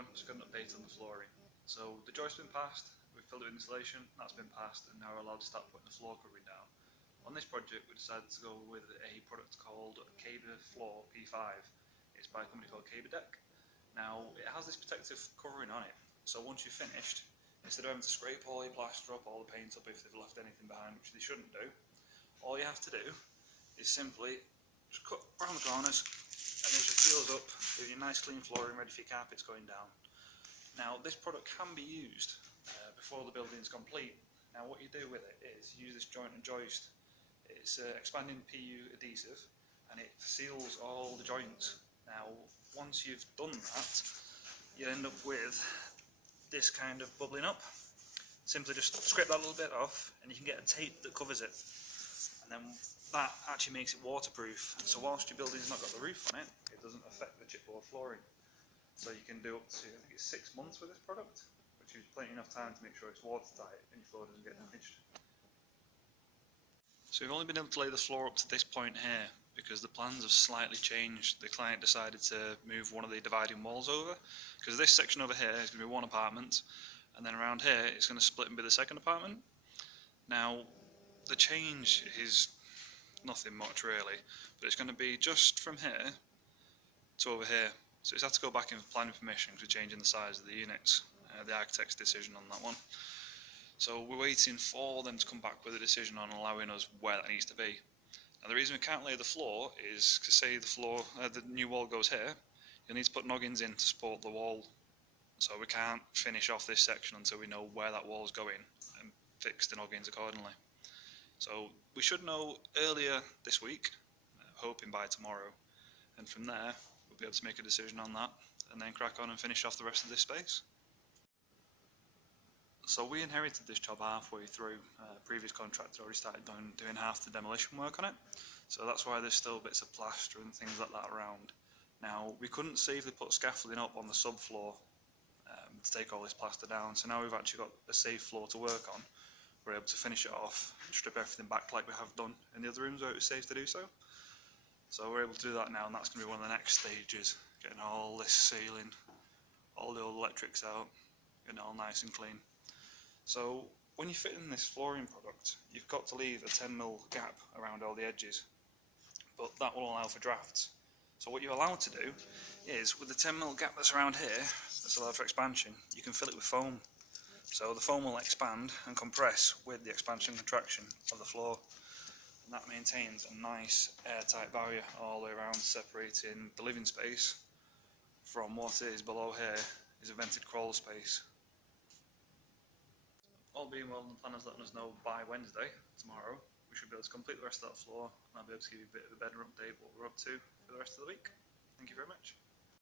everyone, just got an update on the flooring. So the joist's been passed, we've filled it with insulation, that's been passed, and now we're allowed to start putting the floor covering down. On this project we decided to go with a product called Caber Floor P5. It's by a company called Caber Deck. Now it has this protective covering on it, so once you've finished, instead of having to scrape all your plaster up, all the paint up if they've left anything behind, which they shouldn't do, all you have to do is simply just cut around the corners and it just seals up with your nice clean flooring ready for your carpets going down. Now this product can be used before the building is complete. Now what you do with it is use this joint and joist. It's expanding PU adhesive and it seals all the joints. Now once you've done that, you end up with this kind of bubbling up. Simply just scrape that little bit off and you can get a tape that covers it. And then that actually makes it waterproof. So whilst your building's not got the roof on it, it doesn't affect the chipboard flooring. So you can do up to, I think it's 6 months with this product, which is plenty enough time to make sure it's watertight and your floor doesn't get damaged. So we've only been able to lay the floor up to this point here because the plans have slightly changed. The client decided to move one of the dividing walls over, because this section over here is going to be one apartment, and then around here it's going to split and be the second apartment. Now the change is nothing much really, but it's going to be just from here to over here. So it's had to go back in for planning permission because we're changing the size of the units, the architect's decision on that one. So we're waiting for them to come back with a decision on allowing us where that needs to be. Now the reason we can't lay the floor is because say the floor, the new wall goes here, you'll need to put noggins in to support the wall. So we can't finish off this section until we know where that wall is going and fix the noggins accordingly. So we should know earlier this week, hoping by tomorrow, and from there we'll be able to make a decision on that and then crack on and finish off the rest of this space. So we inherited this job halfway through. Previous contractor already started doing half the demolition work on it, so that's why there's still bits of plaster and things like that around. Now we couldn't safely put scaffolding up on the subfloor to take all this plaster down, so now we've actually got a safe floor to work on. We're able to finish it off, strip everything back like we have done in the other rooms where it was safe to do so. So we're able to do that now, and that's going to be one of the next stages, getting all this ceiling, all the old electrics out, getting it all nice and clean. So when you fit in this flooring product, you've got to leave a 10mm gap around all the edges, but that will allow for drafts. So what you're allowed to do is, with the 10mm gap that's around here, that's allowed for expansion, you can fill it with foam. So the foam will expand and compress with the expansion and contraction of the floor, and that maintains a nice airtight barrier all the way around, separating the living space from what is below here is a vented crawl space. All being well, the planner's letting us know by Wednesday, tomorrow, we should be able to complete the rest of that floor, and I'll be able to give you a bit of a better update what we're up to for the rest of the week. Thank you very much.